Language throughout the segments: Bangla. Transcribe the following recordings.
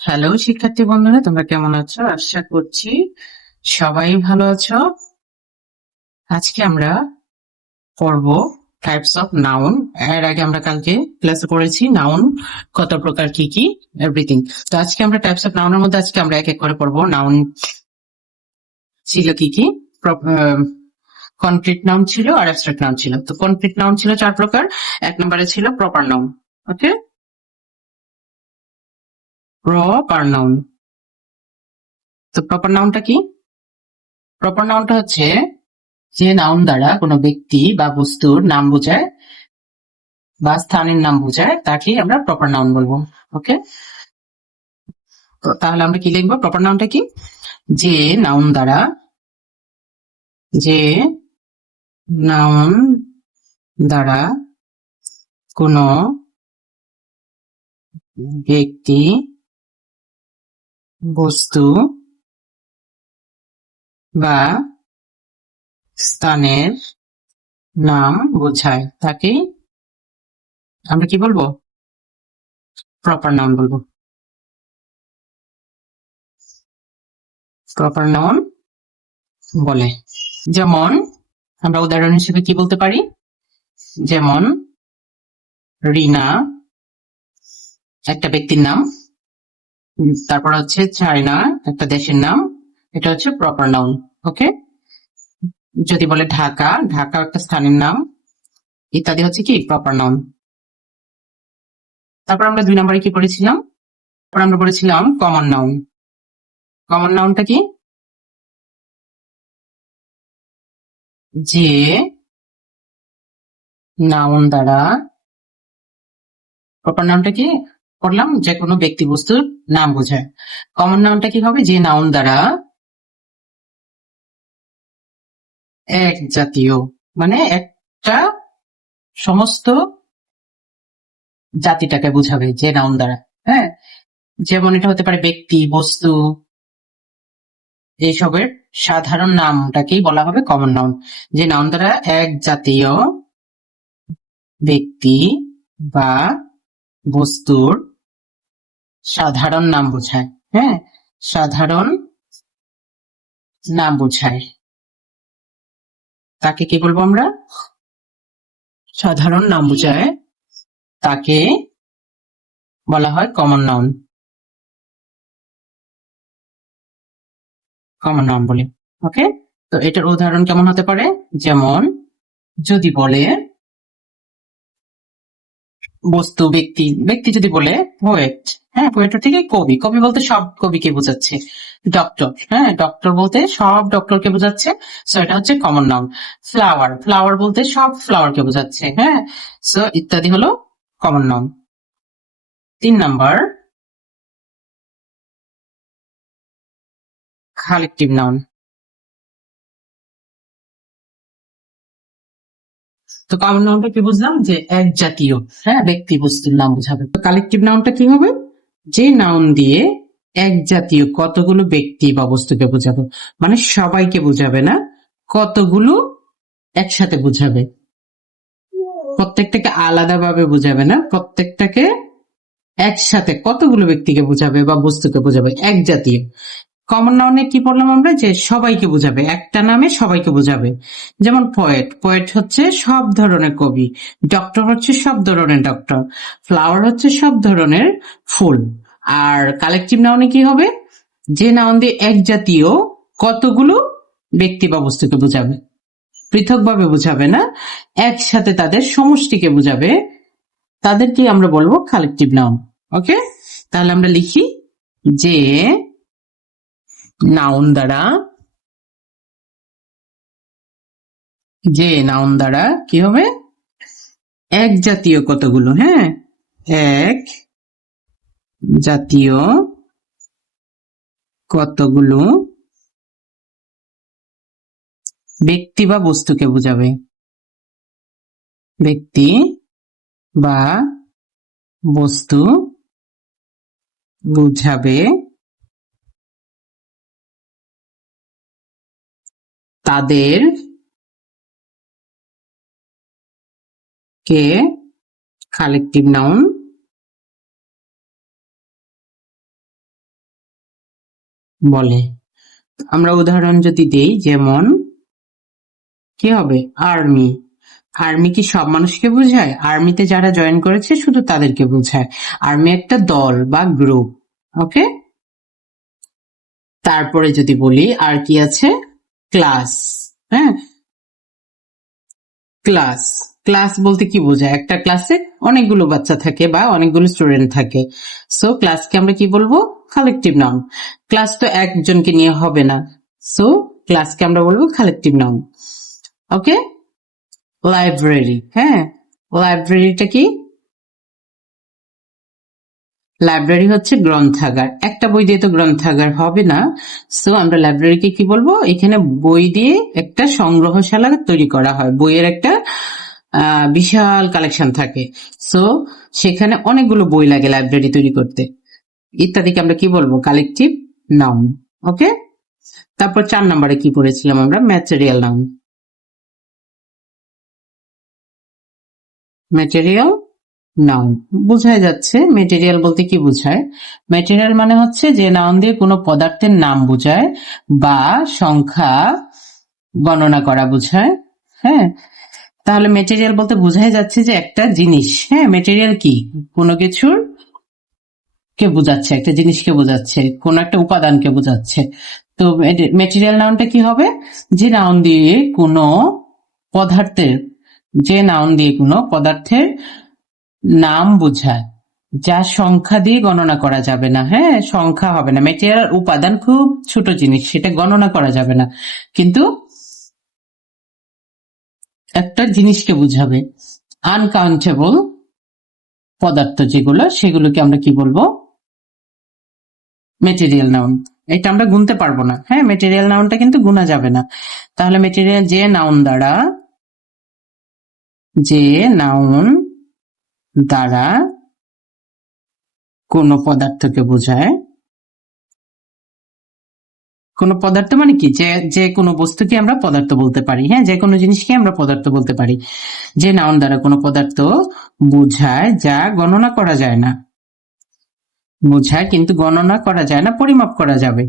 হ্যালো শিক্ষার্থী বন্ধুরা, তোমরা কেমন আছো? আশা করছি সবাই ভালো আছো। আজকে আমরা পড়ব টাইপস অফ নাউন। এর আগে আমরা কালকে ক্লাসে পড়েছি নাউন কত প্রকার, কি কি, এভরিথিং। তো আজকে আমরা টাইপস অফ নাউনের মধ্যে আজকে আমরা এক এক করে পড়বো। নাউন ছিল কি কি, কনক্রিট নাউন ছিল আর অ্যাবস্ট্রাক্ট নাউন ছিল। তো কনক্রিট নাউন ছিল 4 প্রকার। এক নম্বরে ছিল প্রপার নাউন। ওকে, প্রপার নাউন। তো প্রপার নাউনটা কি? প্রপার নাউনটা হচ্ছে যে নাউন দ্বারা কোনো ব্যক্তি বা বস্তুর নাম বোঝায় বা স্থানের নাম বোঝায় তাকে আমরা প্রপার নাউন বলবো। ওকে, তো তাহলে আমরা কি লিখবো? প্রপার নাউনটা কি? যে নাউন দ্বারা, যে নাউন দ্বারা কোনো ব্যক্তি, বস্তু বা স্থানের নাম বোঝায় তাকেই আমরা কি বলবো? প্রপার নাউন বলবো। প্রপার নাউন বলে। যেমন আমরা উদাহরণ হিসেবে কি বলতে পারি? যেমন রিনা একটা ব্যক্তির নাম, তারপর হচ্ছে চায়না একটা দেশের নাম, এটা হচ্ছে প্রপার নাউন। ওকে, যদি বলে ঢাকা, ঢাকা একটা স্থানের নাম, ইত্যাদি হচ্ছে কি প্রপার নাউন। তারপর আমরা 2 নম্বরে কি পড়েছিলাম? তারপর আমরা পড়েছিলাম কমন নাউন। কমন নাউনটা কি? যে নাউন দ্বারা, প্রপার নাউনটা কি পড়লাম? যে কোনো ব্যক্তি বস্তুর নাম বোঝায়। কমন নাউনটা কি হবে? যে নাউন দ্বারা এক জাতীয়, মানে একটা সমস্ত জাতিটাকে বোঝাবে যে নাউন দ্বারা। হ্যাঁ, যেমন এটা হতে পারে ব্যক্তি, বস্তু, এইসবের সাধারণ নামটাকেই বলা হবে কমন নাউন। যে নাউন দ্বারা এক জাতীয় ব্যক্তি বা বস্তুর সাধারণ নাম বোঝায়। হ্যাঁ, সাধারণ নাম বোঝায় তাকে কি বলবো আমরা? সাধারণ নাম বোঝায় তাকে বলা হয় কমন নাউন। কমন নাউন বলি। ওকে, তো এটার উদাহরণ কেমন হতে পারে? যেমন যদি বলে বস্তু, ব্যক্তি, ব্যক্তি যদি বলে পোয়েট, হ্যাঁ, পোয়েট থেকে কবি, কবি বলতে সব কবিকে বোঝাচ্ছে। ডক্টর, হ্যাঁ, ডক্টর বলতে সব ডক্টরকে বোঝাচ্ছে, সো এটা হচ্ছে কমন নাউন। ফ্লাওয়ার, ফ্লাওয়ার বলতে সব ফ্লাওয়ারকে বোঝাচ্ছে। হ্যাঁ, সো ইত্যাদি হলো কমন নাউন। 3 নম্বর, কালেকটিভ নাউন। তো কমন নাউনটা কি বুঝলাম? যে এক জাতীয়, হ্যাঁ, ব্যক্তি বস্তুর নাম বোঝাবে। তো কালেকটিভ নাউনটা কি হবে? যে নাউন দিয়ে এক জাতীয় কতগুলো ব্যক্তি বা বস্তুকে বোঝাবে, মানে সবাইকে বোঝাবে না, কতগুলো একসাথে বোঝাবে। প্রত্যেকটাকে আলাদাভাবে বোঝাবে না, প্রত্যেকটাকে একসাথে কতগুলো ব্যক্তিকে বোঝাবে বা বস্তুকে বোঝাবে, এক জাতীয়। কমন নাউনে কি বললাম আমরা? যে সবাইকে বোঝাবে, একটা নামে সবাইকে বোঝাবে। যেমন পোয়েট, পোয়েট হচ্ছে সব ধরনের কবি। ডক্টর হচ্ছে সব ধরনের ডক্টর। ফ্লাওয়ার হচ্ছে সব ধরনের ফুল। আর কালেকটিভ নাউনে কি হবে? যে নাউন দিয়ে এক জাতীয় কতগুলো ব্যক্তি বা বস্তুকে বোঝাবে, পৃথকভাবে বোঝাবে না, একসাথে তাদের সমষ্টিকে বোঝাবে, তাদেরকে আমরা বলবো কালেকটিভ নাউন। ওকে, তাহলে আমরা লিখি যে নাউন দ্বারা, যে নাউন দ্বারা কি হবে? এক জাতীয় কতগুলো, হ্যাঁ, এক জাতীয় কতগুলো ব্যক্তি বা বস্তুকে বোঝাবে, ব্যক্তি বা বস্তু বুঝাবে, তাদের কে কালেকটিভ নাউন বলে। আমরা উদাহরণ যদি দেই, যেমন কি হবে, আর্মি। আর্মি কি সব মানুষকে বোঝায়? আর্মিতে যারা জয়েন করেছে শুধু তাদেরকে বোঝায়। আর্মি একটা দল বা গ্রুপ। ওকে, তারপরে যদি বলি আর কি আছে, ক্লাস। হ্যাঁ, ক্লাস। ক্লাস বলতে কি বোঝায়? একটা ক্লাসে অনেকগুলো বাচ্চা থাকে বা অনেকগুলো স্টুডেন্ট থাকে। সো ক্লাসকে আমরা কি বলবো? Collective noun. ক্লাস তো একজনকে নিয়ে হবে না, সো ক্লাসকে আমরা বলবো কালেকটিভ নাউন। ওকে, লাইব্রেরি। হ্যাঁ, লাইব্রেরিটা কি? লাইব্রেরি হচ্ছে গ্রন্থাগার। একটা বই দিয়ে তো গ্রন্থাগার হবে না, সো আমরা লাইব্রেরিকে কি বলবো? এখানে বই দিয়ে একটা সংগ্রহশালা তৈরি করা হয়, বইয়ের একটা বিশাল কালেকশন থাকে। সো সেখানে অনেকগুলো বই লাগে লাইব্রেরি তৈরি করতে, ইত্যাদিকে আমরা কি বলবো? Collective noun. ওকে, তারপর 4 নম্বরে কি পড়েছিলাম আমরা? Material noun. ম্যাটেরিয়াল নাউন বোঝাই যাচ্ছে। মেটেরিয়াল বলতে কি বোঝায়? ম্যাটেরিয়াল মানে হচ্ছে যে নাউন দিয়ে কোনো পদার্থের নাম বোঝায় বা সংখ্যা গণনা করা বোঝায়। হ্যাঁ, তাহলে মেটেরিয়াল বলতে বোঝাই যাচ্ছে যে একটা জিনিস। হ্যাঁ, মেটেরিয়াল কি? কোনো কিছুর কে বোঝাচ্ছে, একটা জিনিসকে বোঝাচ্ছে, কোন একটা উপাদানকে বোঝাচ্ছে। তো মেটেরিয়াল নাউনটা কি হবে? যে নাউন দিয়ে কোনো পদার্থের, যে নাউন দিয়ে কোনো পদার্থের নাম বোঝায়, যা সংখ্যা দিয়ে গণনা করা যাবে না। হ্যাঁ, সংখ্যা হবে না। মেটেরিয়াল উপাদান খুব ছোট জিনিস, সেটা গণনা করা যাবে না, কিন্তু একটা জিনিসকে বুঝাবে। আনকাউন্টেবল পদার্থ যেগুলো, সেগুলোকে আমরা কি বলবো? Material noun. এটা আমরা গুনতে পারবো না। হ্যাঁ, মেটেরিয়াল নাউনটা কিন্তু গুনা যাবে না। তাহলে মেটেরিয়াল যে নাউন দ্বারা, যে নাউন দ্বারা কোনো পদার্থকে বোঝায়। কোন পদার্থ মানে কি? যে যে কোনো বস্তুকে আমরা পদার্থ বলতে পারি। হ্যাঁ, যে কোনো জিনিসকে আমরা পদার্থ বলতে পারি। যে নাউন দ্বারা কোনো পদার্থ বোঝায় যা গণনা করা যায় না, বোঝায় কিন্তু গণনা করা যায় না, পরিমাপ করা যাবে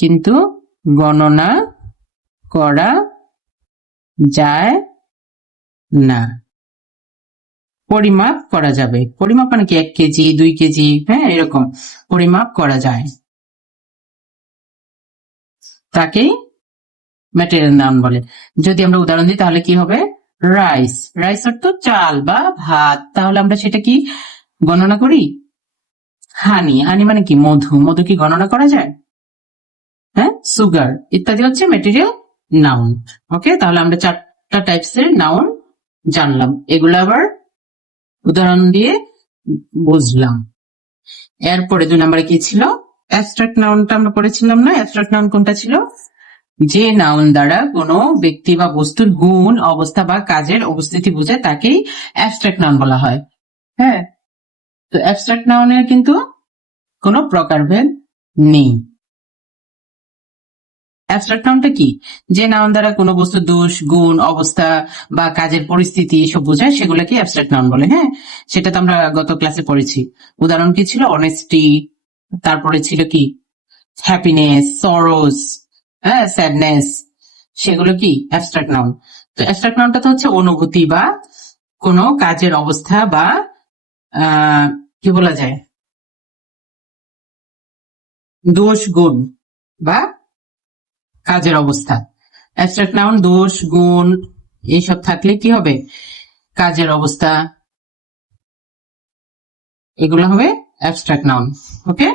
কিন্তু গণনা করা যায় না। পরিমাপ করা যাবে। পরিমাপ মানে কি? 1 কেজি, 2 কেজি, হ্যাঁ, এরকম পরিমাপ করা যায়, তাকেই ম্যাটেরিয়াল নাউন বলে। যদি আমরা উদাহরণ দিই তাহলে কি হবে? রাইস। রাইস অর্থ চাল বা ভাত। তাহলে আমরা সেটা কি গণনা করি? হানি। হানি মানে কি? মধু। মধু কি গণনা করা যায়? হ্যাঁ, সুগার ইত্যাদি হচ্ছে ম্যাটেরিয়াল নাউন। ওকে, তাহলে আমরা 4টা টাইপসের নাউন জানলাম, এগুলো আবার উদাহরণ দিয়ে বুঝলাম। এরপরে 2 নম্বরে কি ছিল? অ্যাবস্ট্রাক্ট নাউনটা আমরা পড়েছিলাম না? অ্যাবস্ট্রাক্ট নাউন কোনটা ছিল? যে নাউন দ্বারা কোনো ব্যক্তি বা বস্তুর গুণ, অবস্থা বা কাজের অবস্থিতি বোঝায় তাকেই অ্যাবস্ট্রাক্ট নাউন বলা হয়। হ্যাঁ, তো অ্যাবস্ট্রাক্ট নাউনের কিন্তু কোনো প্রকারভেদ নেই। অ্যাবস্ট্রাক্ট নাউনটা কি? যে নাউন দ্বারা কোনো বস্তু দোষ, গুণ, অবস্থা বা কাজের পরিস্থিতি এসব বোঝায়, সেগুলোকে অ্যাবস্ট্রাক্ট নাউন বলে। হ্যাঁ, সেটা তো আমরা গত ক্লাসে পড়েছি। উদাহরণ কি ছিল? অনেস্টি, তারপরে ছিল কি? হ্যাপিনেস, সরোস, হ্যাঁ, স্যাডনেস, সেগুলো কি অ্যাবস্ট্রাক্ট নাউন। তো অ্যাবস্ট্রাক্ট নাউনটা তো হচ্ছে অনুভূতি বা কোনো কাজের অবস্থা বা আহ কি বলা যায়, দোষ, গুণ বা কাজের অবস্থা। অ্যাবস্ট্রাক্ট নাউন দোষ, গুণ এইসব থাকলে কি হবে? কাজের অবস্থা, এগুলো হবে অ্যাবস্ট্রাক্ট নাউন। ওকে,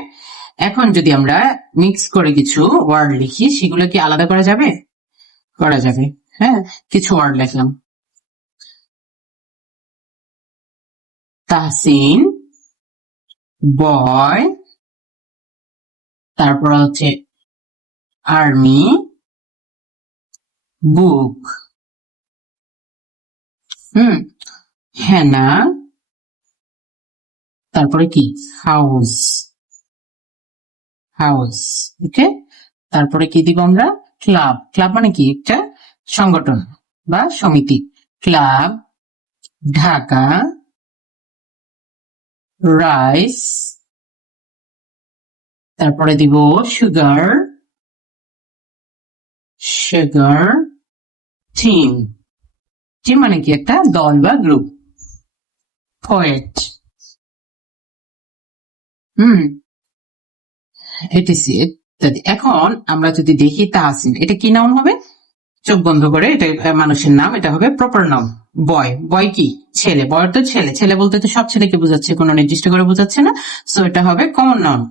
এখন যদি আমরা মিক্স করে কিছু ওয়ার্ড লিখি, সেগুলো কি আলাদা করা যাবে? করা যাবে। হ্যাঁ, কিছু ওয়ার্ড লিখলাম। তাহসিন, বয়, তারপর হচ্ছে আর্মি, বুক, হুম, হেনা, তারপরে কি? হাউস। হাউস। ওকে, তারপরে কি দিব আমরা? ক্লাব। ক্লাব মানে কি? একটা সংগঠন বা সমিতি। ক্লাব, ঢাকা, রাইস, তারপরে দিব সুগার, সুগার, টিম, টিম মানে কি একটা দল বা গ্রুপ। পোয়েট, এটিসি ইত্যাদি। এখন আমরা যদি দেখি তাহসিন, এটা কি নাউন হবে? চোখ বন্ধ করে, এটা মানুষের নাম, এটা হবে প্রপার নাউন। বয়, বয় কি? ছেলে। বয় তো ছেলে, ছেলে বলতে তো সব ছেলেকে বোঝাচ্ছে, কোনো নির্দিষ্ট করে বোঝাচ্ছে না, সো এটা হবে কমন নাউন।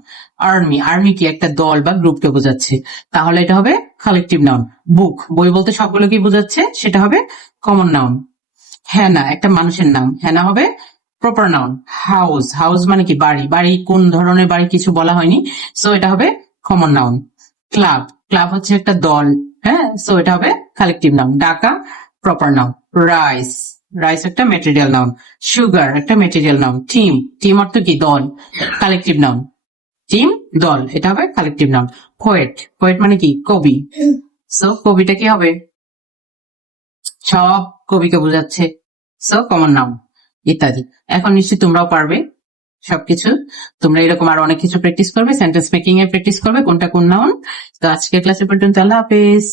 আর্মি, আর্মি কি একটা দল বা গ্রুপকে বোঝাচ্ছে, তাহলে এটা হবে কালেকটিভ নাউন। বুক, বই বলতে সবগুলোকে বোঝাচ্ছে, সেটা হবে কমন নাউন। হ্যানা, একটা মানুষের নাম, হ্যানা হবে প্রপার নাউন। হাউস, হাউস মানে কি বাড়ি, বাড়ি কোন ধরনের বাড়ি কিছু বলা হয়নি, সো এটা হবে কমন নাউন। ক্লাব, ক্লাব হচ্ছে একটা দল, হ্যাঁ, সো এটা হবে কালেকটিভ নাউন। ডাকা প্রপার নাউন। রাইস, রাইস একটা ম্যাটেরিয়াল নাউন। সুগার একটা ম্যাটেরিয়াল নাউন। টিম, টিম অর্থ কি দল, কালেকটিভ নাউন। টিম দল, এটা হবে কালেকটিভ নাউন। পোয়েট, পোয়েট মানে কি কবি, সো কবিটা কি হবে? সব কবিকে বোঝাচ্ছে, সো কমন নাউন ইত্যাদি। এখন নিশ্চয়ই তোমরাও পারবে সবকিছু। তোমরা এরকম আরো অনেক কিছু প্র্যাকটিস করবে, সেন্টেন্স মেকিং এর প্র্যাকটিস করবে, কোনটা কোন নাউন। তো আজকের ক্লাসে পর্যন্ত, আল্লাহ হাফেজ।